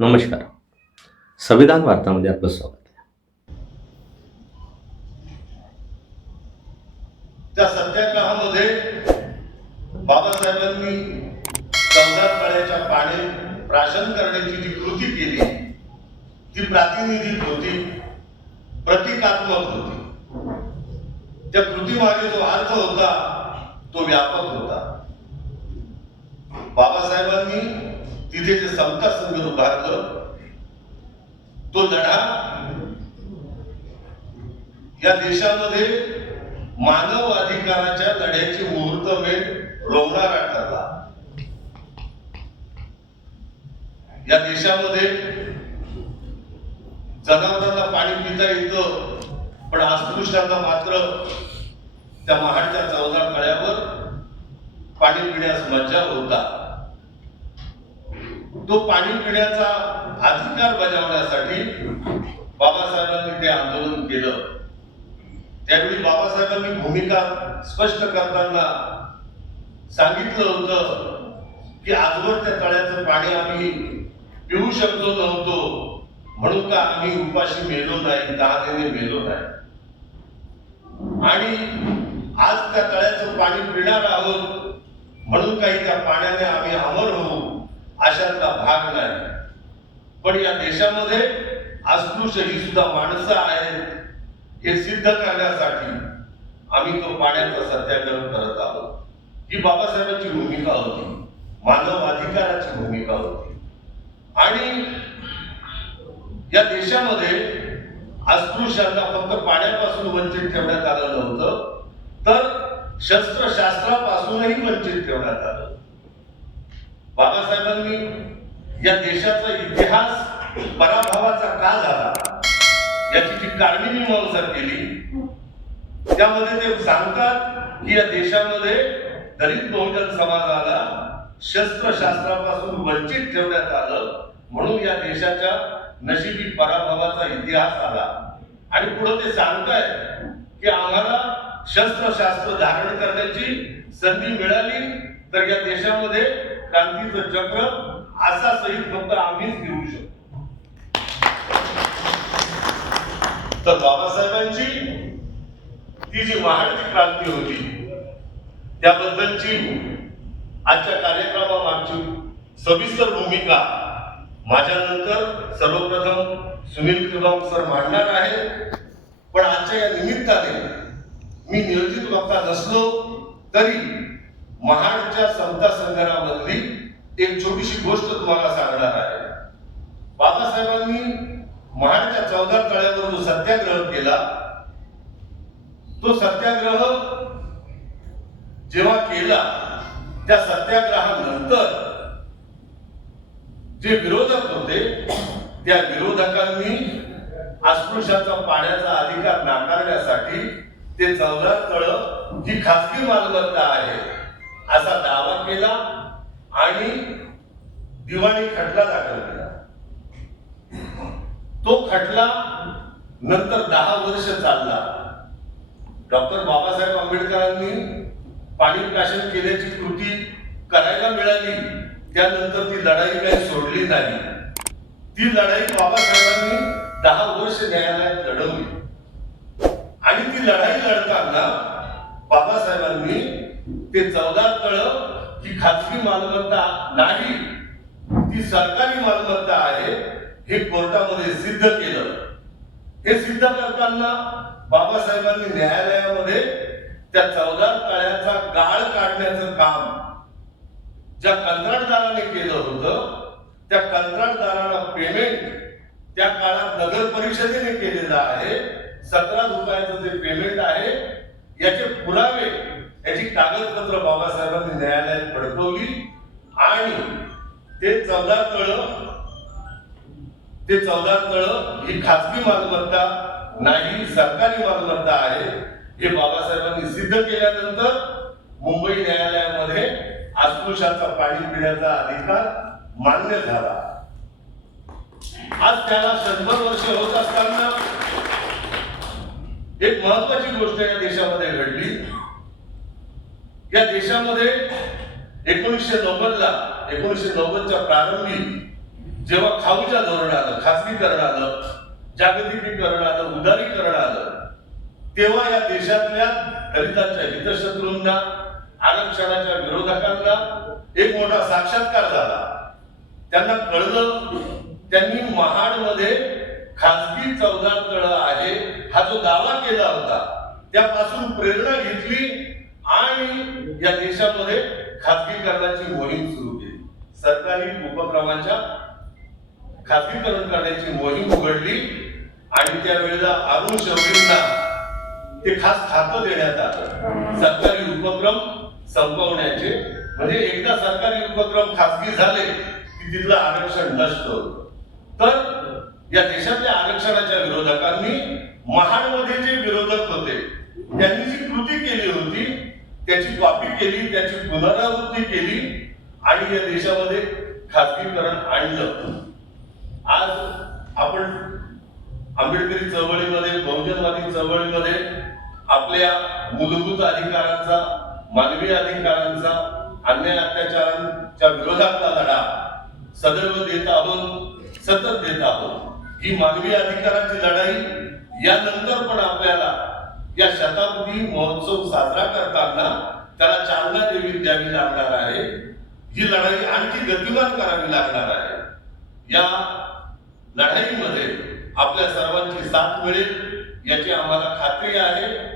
नमस्कार. संविधान वार्तामध्ये आपलं स्वागत आहे. त्या सत्याग्रहामध्ये बाबासाहेबांनी चौदार तळ्याच्या पाणी प्राशन करण्याची जी कृती केली ती प्रातिनिधिक होती, प्रतिकात्मक होती. त्या कृतीमागे जो अर्थ होता तो व्यापक होता. बाबासाहेबांनी तिथे जे समता संघ उभारलं तो लढा या देशामध्ये मानव अधिकाराच्या लढ्याची मुहूर्तमेढ रोवणारा ठरला. या देशामध्ये जनावरांना पाणी पिता येतं, पण अस्पृश्यांना मात्र त्या महाडच्या चौदार तळ्यावर पाणी पिण्यास मज्जा होता. तो पाणी पिण्याचा अधिकार बजावण्यासाठी बाबासाहेबांनी ते आंदोलन केलं. त्यावेळी बाबासाहेबांनी भूमिका स्पष्ट करताना सांगितलं होतं की आजवर त्या तळ्याचं पाणी आम्ही पिऊ शकलो नव्हतो म्हणून का आम्ही उपाशी मेलो नाही, तहानेने मेलो नाही, आणि आज त्या तळ्याचं पाणी पिणार आहोत म्हणून काही त्या पाण्याने आम्ही अमर होऊ अशातला भाग नाही. पण या देशामध्ये अस्पृश्य ही सुद्धा माणसं आहेत हे सिद्ध करण्यासाठी आम्ही तो पाण्याचा सत्याग्रह करत आहोत. ही बाबासाहेबांची भूमिका होती, मानव अधिकाराची भूमिका होती. आणि या देशामध्ये अस्पृश्यांना फक्त पाण्यापासून वंचित ठेवण्यात आलं नव्हतं, तर शस्त्रशास्त्रापासूनही वंचित ठेवण्यात आलं. बाबासाहेबांनी या देशाचा इतिहास पराभवाचा का झाला याची जी कारणी-मीमांसा केली, त्यामध्ये ते सांगतात की या देशामध्ये दलित बहुजन समाजाला शस्त्रशास्त्रापासून वंचित ठेवण्यात आलं म्हणून या देशाच्या नशिबी पराभवाचा इतिहास आला. आणि पुढे ते सांगतायत की आम्हाला शस्त्रशास्त्र धारण करण्याची संधी मिळाली तर या देशामध्ये क्रांतीचं चक्र असा सहित फक्त आम्हीच घेऊ शकतो. तर बाबासाहेबांची ती जी महाडची क्रांती होती त्याबद्दलची आजच्या कार्यक्रमामागची सविस्तर भूमिका माझ्यानंतर सर्वप्रथम सुनील किरगाम सर मांडणार आहे. पण आजच्या या निमित्ताने मी नियोजित वक्ता नसलो तरी महाडच्या समता संग्रामामधली एक छोटीशी गोष्ट तुम्हाला सांगणार आहे. बाबासाहेबांनी महाडच्या चौदार तळ्यावर जो सत्याग्रह केला तो सत्याग्रह जेव्हा केला त्या सत्याग्रहानंतर जे विरोधक होते त्या विरोधकांनी अस्पृश्यांचा पाण्याचा अधिकार नाकारण्यासाठी ते चौदार तळं ही खासगी मालमत्ता आहे असा दावा केला आणि दिवाणी खटला दाखल केला. तो खटला नंतर 10 वर्ष चालला. डॉक्टर बाबासाहेब आंबेडकरांनी पाणी प्राशन केल्याची कृती करायला मिळाली, त्यानंतर ती लढाई काही सोडली नाही. ती लढाई बाबासाहेबांनी 10 वर्ष न्यायालयात लढवली. आणि ती लढाई लढताना बाबासाहेबांनी ते चौदार तळं ही खाजगी मालमत्ता नाही, ती सरकारी मालमत्ता आहे हे कोर्टामध्ये सिद्ध केलं. हे सिद्ध करताना बाबासाहेबांनी न्यायालयामध्ये त्या चौदार तळ्याचा गाळ काढण्याचं काम ज्या कंत्राटदाराने केलं होतं त्या कंत्राटदाराला पेमेंट त्या काळात नगर परिषदेने केलेलं आहे. 17 रुपयाचं जे पेमेंट आहे याचे पुरावे, याची कागदपत्र बाबासाहेबांनी न्यायालयात पडकवली आणि ते चौदार तळं ही खासगी मालमत्ता नाही, सरकारी मालमत्ता आहे हे बाबासाहेबांनी सिद्ध केल्यानंतर मुंबई न्यायालयामध्ये अस्पृश्यांचा पाणी पिण्याचा अधिकार मान्य झाला. आज त्याला 100 वर्ष होत असताना एक महत्वाची गोष्ट या देशामध्ये घडली. या देशामध्ये 1990च्या प्रारंभी जेव्हा खाऊच्या धोरण आलं, खासगीकरण आलं, जागतिकीकरण आलं, उदारीकरण आलं, तेव्हा या देशातल्या दलितांच्या हितशत्रूंना, आरक्षणाच्या विरोधकांना एक मोठा साक्षात्कार झाला. त्यांना कळलं, त्यांनी महाडमध्ये खासगी 14 तळं आहे हा जो दावा केला होता त्यापासून प्रेरणा घेतली आणि या देशामध्ये खासगीकरणाची मोहीम सुरू केली. सरकारी उपक्रमांच्या खासगीकरण करण्याची मोहीम उघडली आणि त्यावेळेला अरुण शौरींना ते खास खातं देण्यात आलं सरकारी उपक्रम संपवण्याचे. म्हणजे एकदा सरकारी उपक्रम खासगी झाले की तिथलं आरक्षण नष्ट होतं. तर या देशातल्या आरक्षणाच्या विरोधकांनी महाडमध्ये जे विरोधक होते त्यांनी जी कृती केली होती त्याची कॉपी केली, त्याची पुनरावृत्ती केली आणि या देशामध्ये खासगीकरण आणलं. आज आपण आंबेडकरी चळवळीमध्ये, बहुजनवादी चळवळीमध्ये आपल्या मूलभूत अधिकारांचा, मानवी अधिकारांचा, अन्याय अत्याचारांच्या विरोधातला लढा सदैव देत आहोत, सतत देत आहोत. ही मानवी अधिकारांची लढाई यानंतर पण आपल्याला या शताब्दी महोत्सव साजरा करताना त्याला चालना द्यावी लागणार आहे. ही लढाई आणखी गतिमान करावी लागणार आहे. या लढाईमध्ये आपल्या सर्वांची साथ मिळेल याची आम्हाला खात्री आहे.